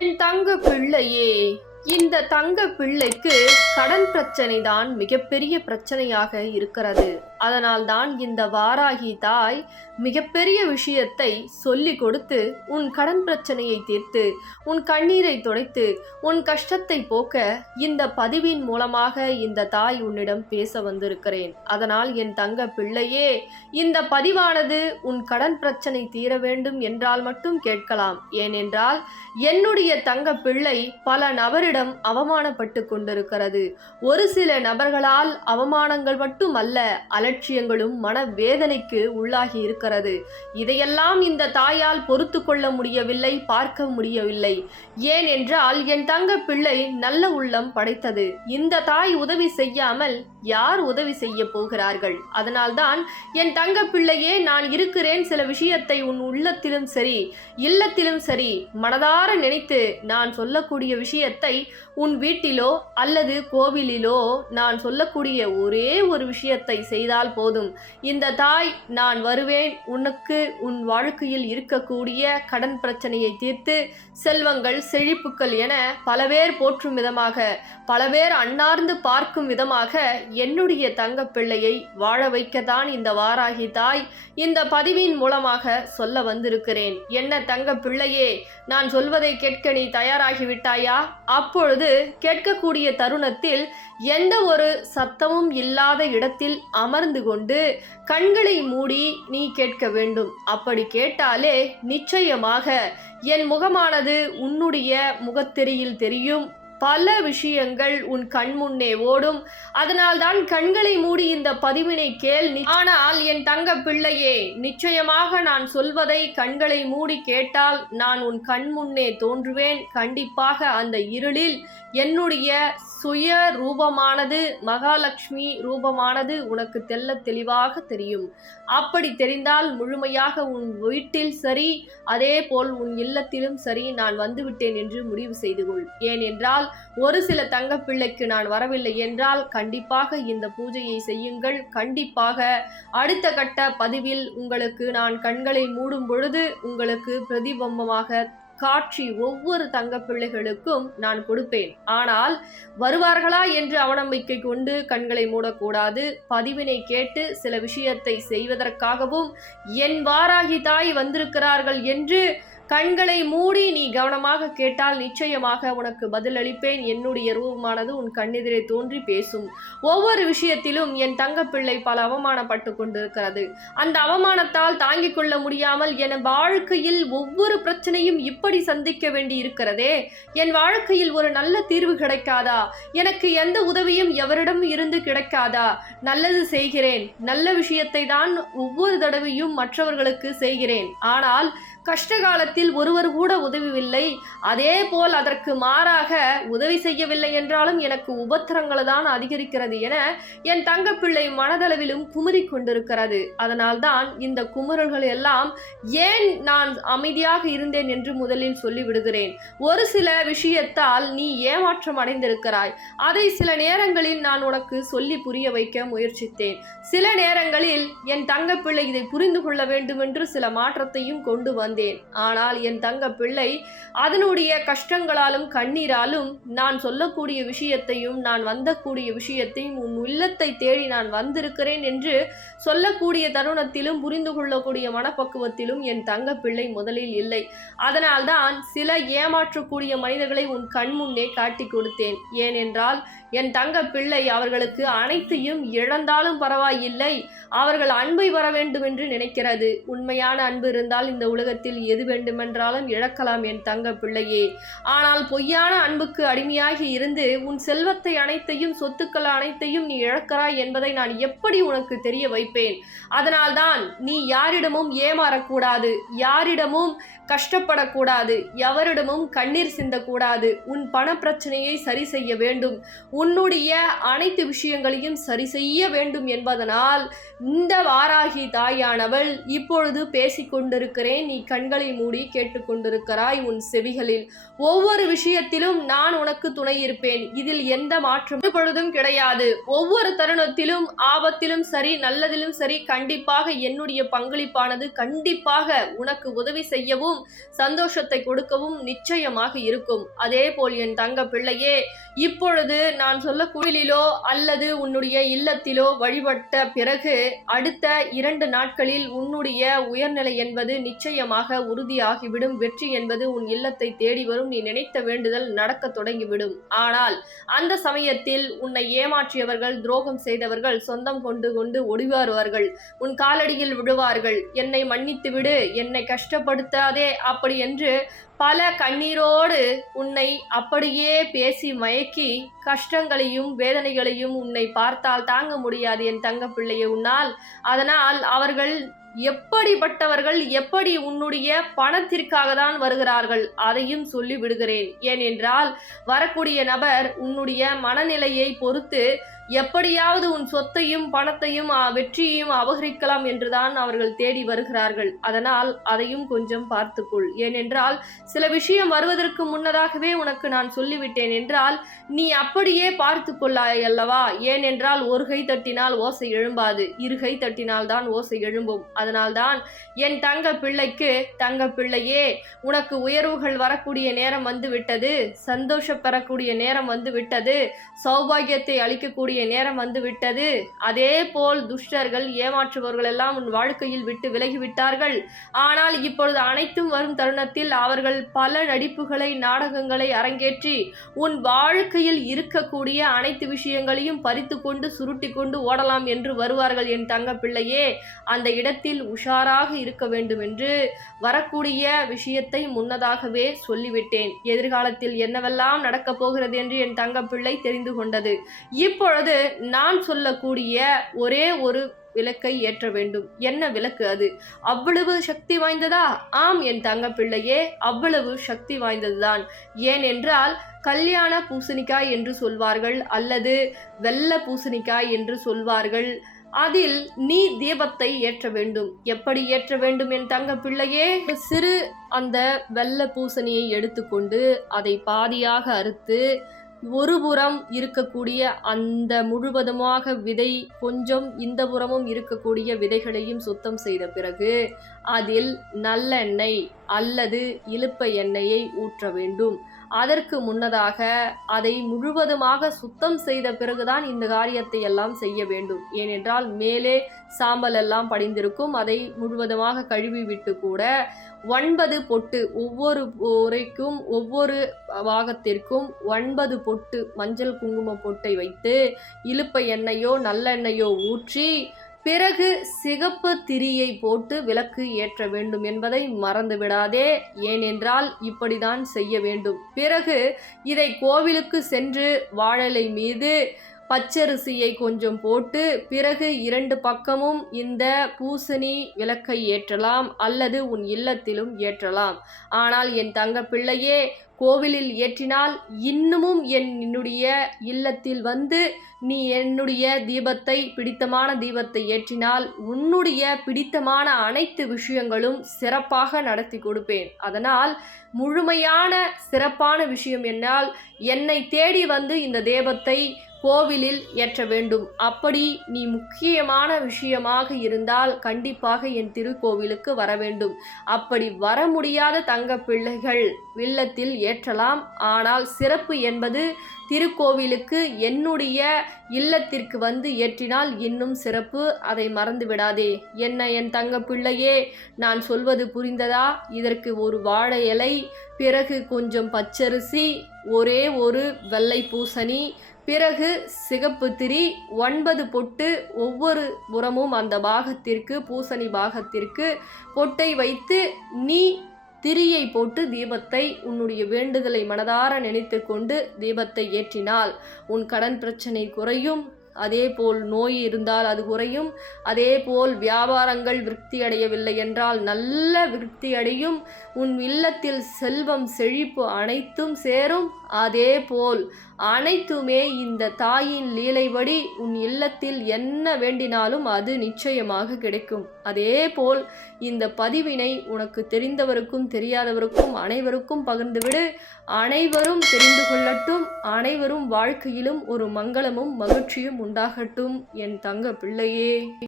என் தங்க பிள்ளையே இந்த தங்க பிள்ளைக்கு கடன் பிரச்சனை தான் மிகப்பெரிய பிரச்சனையாக இருக்கிறது. அதனால் தான் இந்த வாராகி தாய் மிகப்பெரிய விஷயத்தை சொல்லி கொடுத்து உன் கடன் பிரச்சனையை தீர்த்து உன் கண்ணீரை துடைத்து உன் கஷ்டத்தை போக்க இந்த பதிவின் மூலமாக இந்த தாய் உன்னிடம் பேச வந்திருக்கிறேன். அதனால் என் தங்க பிள்ளையே இந்த பதிவானது உன் கடன் பிரச்சனை தீர வேண்டும் என்றால் மட்டும் கேட்கலாம். ஏனென்றால் என்னுடைய தங்க பிள்ளை பல நபரிடம் அவமானப்பட்டு கொண்டிருக்கிறது. ஒரு சில நபர்களால் அவமானங்கள் மட்டும் அல்ல அலட்சியங்களும் மனவேதனைக்கு உள்ளாகி இருக்கிறது. இதையெல்லாம் இந்த தாயால் பொறுத்து கொள்ள முடியவில்லை பார்க்க முடியவில்லை. ஏன் என்றால் என் தங்க பிள்ளை நல்ல உள்ளம் படைத்தது. இந்த தாய் உதவி செய்யாமல் யார் உதவி செய்ய போகிறார்கள்? அதனால்தான் என் தங்க பிள்ளையே நான் இருக்கிறேன். சில விஷயத்தை உன் உள்ளத்திலும் சரி இல்லத்திலும் சரி மனதார நினைத்து நான் சொல்லக்கூடிய விஷயத்தை உன் வீட்டிலோ அல்லது கோவிலிலோ நான் சொல்லக்கூடிய ஒரே ஒரு விஷயத்தை செய்தால் போதும். இந்த தாய் நான் வருவேன். உனக்கு உன் வாழ்க்கையில் இருக்கக்கூடிய கடன் பிரச்சனையை தீர்த்து செல்வங்கள் செழிப்புக்கள் என பல பேர் போற்றும் விதமாக பல பேர் அன்னார்ந்து பார்க்கும் விதமாக என்னுடைய தங்க பிள்ளையை வாழ வைக்கத்தான் இந்த வாராகி தாய் இந்த பதிவின் மூலமாக சொல்ல வந்திருக்கிறேன். என்ன தங்க பிள்ளையே நான் சொல்வதை கேட்க நீ தயாராகிவிட்டாயா அப்பொழுது கேட்கக்கூடிய தருணத்தில் எந்த ஒரு சத்தமும் இல்லாத இடத்தில் அமர்ந்து கொண்டு கண்களை மூடி நீ கேட்க வேண்டும். அப்படி கேட்டாலே நிச்சயமாக என் முகமானது உன்னுடைய முகத்தெரியில் தெரியும். பல விஷயங்கள் உன் கண் முன்னே ஓடும். அதனால்தான் கண்களை மூடி இந்த பதிவினை கேள். ஆனால் என் தங்க பிள்ளையே நிச்சயமாக நான் சொல்வதை கண்களை மூடி கேட்டால் நான் உன் கண் முன்னே தோன்றுவேன். கண்டிப்பாக அந்த இருளில் என்னுடைய சுய ரூபமானது மகாலட்சுமி ரூபமானது உனக்கு தெல்ல தெளிவாக தெரியும். அப்படி தெரிந்தால் முழுமையாக உன் வீட்டில் சரி அதே போல் உன் இல்லத்திலும் சரி நான் வந்துவிட்டேன் என்று முடிவு செய்து கொள். ஏனென்றால் ஒரு சில தங்கப்பிள்ளைக்கு நான் வரவில்லை என்றால் கண்டிப்பாக இந்த பூஜையை செய்யுங்கள். கண்டிப்பாக அடுத்த கட்ட பதிவில் உங்களுக்கு நான் கண்களை மூடும் பொழுது உங்களுக்கு பிரதிபம்பமாக காட்சி ஒவ்வொரு தங்க பிள்ளைகளுக்கும் நான் கொடுப்பேன். ஆனால் வருவார்களா என்று அவநம்பிக்கை கொண்டு கண்களை மூடக்கூடாது. பதிவினை கேட்டு சில விஷயத்தை செய்வதற்காகவும் என் வாராகி தாய் வந்திருக்கிறார்கள் என்று கண்களை மூடி நீ கவனமாக கேட்டால் நிச்சயமாக உனக்கு பதிலளிப்பேன். என்னுடைய ரூபமானது உன் கண்ணெதிரே தோன்றி பேசும். ஒவ்வொரு விஷயத்திலும் என் தங்கப்பிள்ளை பல அவமானப்பட்டு கொண்டிருக்கிறது. அந்த அவமானத்தால் தாங்கிக் கொள்ள முடியாமல் என் வாழ்க்கையில் ஒவ்வொரு பிரச்சனையும் இப்படி சந்திக்க வேண்டி இருக்கிறதே என் வாழ்க்கையில் ஒரு நல்ல தீர்வு கிடைக்காதா? எனக்கு எந்த உதவியும் எவரிடம் இருந்து கிடைக்காதா? நல்லது செய்கிறேன். நல்ல விஷயத்தை தான் ஒவ்வொரு தடவையும் மற்றவர்களுக்கு செய்கிறேன். ஆனால் கஷ்ட காலத்தில் ஒருவர் கூட உதவவில்லை. அதே போல் அதற்கு மாறாக உதவி செய்யவில்லை என்றாலும் எனக்கு உபத்திரங்கள் தான் அதிகரிக்கிறது என என் தங்கப்பிள்ளை மனதளவிலும் குமுறி கொண்டிருக்கிறது. அதனால்தான் இந்த குமுறல்கள் எல்லாம் ஏன் நான் அமைதியாக இருந்தேன் என்று முதலில் சொல்லிவிடுகிறேன் ஒரு சில விஷயத்தால் நீ ஏமாற்றம் அடைந்திருக்கிறாய். அதை சில நேரங்களில் நான் உனக்கு சொல்லி புரிய வைக்க முயற்சித்தேன். சில நேரங்களில் என் தங்கப்பிள்ளை இதை புரிந்து கொள்ள வேண்டும் என்று சில மாற்றத்தையும் கொண்டு வந்தேன் ஆனால் என் தங்க பிள்ளை அதனுடைய கஷ்டங்களாலும் கண்ணீராலும் நான் சொல்லக்கூடிய விஷயத்தையும் நான் வந்தக்கூடிய விஷயத்தையும் உன் உள்ளத்தை தேடி நான் வந்திருக்கிறேன் என்று சொல்லக்கூடிய தருணத்திலும் புரிந்து கொள்ளக்கூடிய மனப்பக்குவத்திலும் என் தங்க பிள்ளை முதலில் இல்லை. அதனால்தான் சில ஏமாற்றக்கூடிய மனிதர்களை உன் கண் முன்னே காட்டி கொடுத்தேன். ஏனென்றால் என் தங்க பிள்ளை அவர்களுக்கு அனைத்தையும் இழந்தாலும் பரவாயில்லை. அவர்கள் அன்பை வர வேண்டும் என்று நினைக்கிறது. உண்மையான அன்பு இருந்தால் இந்த உலகத்தில் எது வேண்டுமென்றாலும் இழக்கலாம் என் தங்க பிள்ளையே. ஆனால் பொய்யான அன்புக்கு அடிமையாகி இருந்து உன் செல்வத்தை அனைத்தையும் சொத்துக்கள் அனைத்தையும் நீ இழக்கிறாய் என்பதை நான் எப்படி உனக்கு தெரிய வைப்பேன்? அதனால்தான் நீ யாரிடமும் ஏமாறக்கூடாது. யாரிடமும் கஷ்டப்படக்கூடாது எவரிடமும் கண்ணீர் சிந்தக்கூடாது உன் பண பிரச்சனையை சரி செய்ய வேண்டும் உன்னுடைய அனைத்து விஷயங்களையும் சரி செய்ய வேண்டும் என்பதனால் இந்த வாராகி தாயானவள் இப்பொழுது பேசிக்கொண்டிருக்கிறேன் நீ கண்களை மூடி கேட்டுக்கொண்டிருக்கிறாய் உன் செவிகளில். ஒவ்வொரு விஷயத்திலும் நான் உனக்கு துணை இருப்பேன் இதில் எந்த மாற்றம் பொழுதும் கிடையாது. ஒவ்வொரு தருணத்திலும் ஆபத்திலும் சரி நல்லதிலும் சரி கண்டிப்பாக என்னுடைய பங்களிப்பானது கண்டிப்பாக உனக்கு உதவி செய்யவும் கொடுக்கவும் சந்தோஷத்தை கொடுக்கவும் நிச்சயமாக இருக்கும். அதே போல் என் தங்க பிள்ளையே இப்பொழுது நான் சொல்ல குயிலிலோ அல்லது உன்னுடைய இல்லத்திலோ வழிபட்ட பிறகு அடுத்த இரண்டு நாட்களில் உன்னுடைய உயர்நிலை என்பது நிச்சயமாக உறுதியாகிவிடும். வெற்றி என்பது உன் இல்லத்தை தேடி வரும். நீ நினைத்த வேண்டுதல் நடக்க தொடங்கிவிடும். ஆனால் அந்த சமயத்தில் உன்னை ஏமாற்றியவர்கள் துரோகம் செய்தவர்கள் சொந்தம் கொண்டு கொண்டு ஒடிவாருவார்கள். உன் காலடியில் விடுவார்கள் என்னை மன்னித்து விடு என்னை கஷ்டப்படுத்தாதே அப்படி என்று பல கண்ணீரோடு உன்னை அப்படியே பேசி மயக்கி கஷ்டங்களையும் வேதனைகளையும் உன்னை பார்த்தால் தாங்க முடியாது என் தங்க பிள்ளையை உன்னால். அதனால் அவர்கள் எப்படிப்பட்டவர்கள் எப்படி உன்னுடைய பணத்திற்காக தான் வருகிறார்கள் அதையும் சொல்லி விடுகிறேன். ஏனென்றால் வரக்கூடிய நபர் உன்னுடைய மனநிலையை பொறுத்து எப்படியாவது உன் சொத்தையும் பணத்தையும் வெற்றியையும் அபகரிக்கலாம் என்றுதான் அவர்கள் தேடி வருகிறார்கள். அதனால் அதையும் கொஞ்சம் பார்த்துக்கொள். ஏனென்றால் சில விஷயம் வருவதற்கு முன்னதாகவே உனக்கு நான் சொல்லிவிட்டேன் என்றால் நீ அப்படியே பார்த்து கொள்ளாய் அல்லவா? ஏனென்றால் ஒரு கை தட்டினால் ஓசை எழும்பாது இரு கை தட்டினால் தான் ஓசை எழும்பும். அதனால்தான் என் தங்க பிள்ளைக்கு தங்க பிள்ளையே உனக்கு உயர்வுகள் வரக்கூடிய நேரம் வந்து விட்டது சந்தோஷம் பெறக்கூடிய நேரம் வந்து விட்டது சௌபாகியத்தை அளிக்கக்கூடிய நேரம் வந்து விட்டது. அதே போல் துஷ்டர்கள் ஏமாற்றுபவர்கள் எல்லாம் உன் வாழ்க்கையில் விட்டு விலகிவிட்டார்கள். ஆனால் இப்பொழுது அனைத்தும் வரும் தருணத்தில் அவர்கள் பல நடிப்புகளை நாடகங்களை அரங்கேற்றி உன் வாழ்க்கையில் இருக்கக்கூடிய அனைத்து விஷயங்களையும் பறித்து கொண்டு சுருட்டி கொண்டு ஓடலாம் என்று வருவார்கள் என் தங்க பிள்ளையே அந்த இடத்தில் உஷாராக இருக்க வேண்டும் என்று வரக்கூடிய விஷயத்தை முன்னதாகவே சொல்லிவிட்டேன். எதிர்காலத்தில் என்னவெல்லாம் நடக்கப் போகிறது என்று என் தங்கப்பிள்ளை தெரிந்து கொண்டது. இப்பொழுது நான் சொல்லக்கூடிய ஒரே ஒரு விளக்கை ஏற்ற வேண்டும். என்ன விளக்கு அது? அவ்வளவு சக்தி வாய்ந்ததா? ஆம் என் தங்க பிள்ளையே அவ்வளவு சக்தி வாய்ந்ததுதான். ஏனென்றால் கல்யாண பூசணிக்காய் என்று சொல்வார்கள் அல்லது வெள்ள பூசணிக்காய் என்று சொல்வார்கள். அதில் நீ தீபத்தை ஏற்ற வேண்டும். எப்படி ஏற்ற வேண்டும் என் தங்க பிள்ளையே சிறு அந்த வெள்ளை பூசணியை எடுத்துக்கொண்டு அதை பாதியாக அறுத்து ஒரு புறம் இருக்கக்கூடிய அந்த முழுவதுமாக விதை கொஞ்சம் இந்த புறமும் இருக்கக்கூடிய விதைகளையும் சுத்தம் செய்த பிறகு அதில் நல்லெண்ணெய் அல்லது இழுப்ப எண்ணெயை ஊற்ற வேண்டும். அதற்கு முன்னதாக அதை முழுவதுமாக சுத்தம் செய்த பிறகுதான் இந்த காரியத்தை எல்லாம் செய்ய வேண்டும். ஏனென்றால் மேலே சாம்பல் எல்லாம் படிந்திருக்கும். அதை முழுவதுமாக கழுவி விட்டு கூட ஒன்பது பொட்டு ஒவ்வொரு உரைக்கும் ஒவ்வொரு பாகத்திற்கும் ஒன்பது பொட்டு மஞ்சள் குங்கும பொட்டை வைத்து இழுப்பை எண்ணெயோ நல்லெண்ணெயோ ஊற்றி பிறகு சிகப்பு திரியை போட்டு விளக்கு ஏற்ற வேண்டும் என்பதை மறந்து விடாதே. ஏனென்றால் இப்படிதான் செய்ய வேண்டும். பிறகு இதை கோவிலுக்கு சென்று வாழலை மீது பச்சரிசியை கொஞ்சம் போட்டு பிறகு இரண்டு பக்கமும் இந்த பூசணி விளக்கை ஏற்றலாம் அல்லது உன் இல்லத்திலும் ஏற்றலாம். ஆனால் என் தங்க பிள்ளையே கோவிலில் ஏற்றினால் இன்னமும் என் என்னுடைய இல்லத்தில் வந்து நீ என்னுடைய தீபத்தை பிடித்தமான தீபத்தை ஏற்றினால் உன்னுடைய பிடித்தமான அனைத்து விஷயங்களும் சிறப்பாக நடத்தி கொடுப்பேன். அதனால் முழுமையான சிறப்பான விஷயம் என்னால் என்னை தேடி வந்து இந்த தேபத்தை கோவிலில் ஏற்ற வேண்டும். அப்படி நீ முக்கியமான விஷயமாக இருந்தால் கண்டிப்பாக என் திருக்கோவிலுக்கு வர வேண்டும். அப்படி வர முடியாத தங்க பிள்ளைகள் வில்லத்தில் ஏற்றலாம். ஆனால் சிறப்பு என்பது திருக்கோவிலுக்கு என்னுடைய இல்லத்திற்கு வந்து ஏற்றினால் இன்னும் சிறப்பு. அதை மறந்து விடாதே. என்ன என் தங்க பிள்ளையே நான் சொல்வது புரிந்ததா? இதற்கு ஒரு வாழை இலை பிறகு கொஞ்சம் பச்சரிசி ஒரே ஒரு வெள்ளை பூசணி பிறகு சிகப்பு திரி ஒன்பது பொட்டு ஒவ்வொரு புறமும் அந்த பாகத்திற்கு பூசணி பாகத்திற்கு பொட்டை வைத்து நீ திரியை போட்டு தீபத்தை உன்னுடைய வேண்டுதலை மனதார நினைத்து கொண்டு தீபத்தை ஏற்றினால் உன் கடன் பிரச்சனை குறையும். அதே போல் நோய் இருந்தால் அது குறையும். அதே போல் வியாபாரங்கள் விருத்தி அடையவில்லை என்றால் நல்ல விருத்தி அடையும். உன் இல்லத்தில் செல்வம் செழிப்பு அனைத்தும் சேரும். அதே போல் அனைத்துமே இந்த தாயின் லீலைபடி உன் இல்லத்தில் என்ன வேண்டினாலும் அது நிச்சயமாக கிடைக்கும். அதே போல் இந்த பதிவினை உனக்கு தெரிந்தவருக்கும் தெரியாதவருக்கும் அனைவருக்கும் பகிர்ந்துவிடு. அனைவரும் தெரிந்து கொள்ளட்டும். அனைவரும் வாழ்க்கையிலும் ஒரு மங்களமும் மகிழ்ச்சியும் உண்டாகட்டும் என் தங்க பிள்ளையே.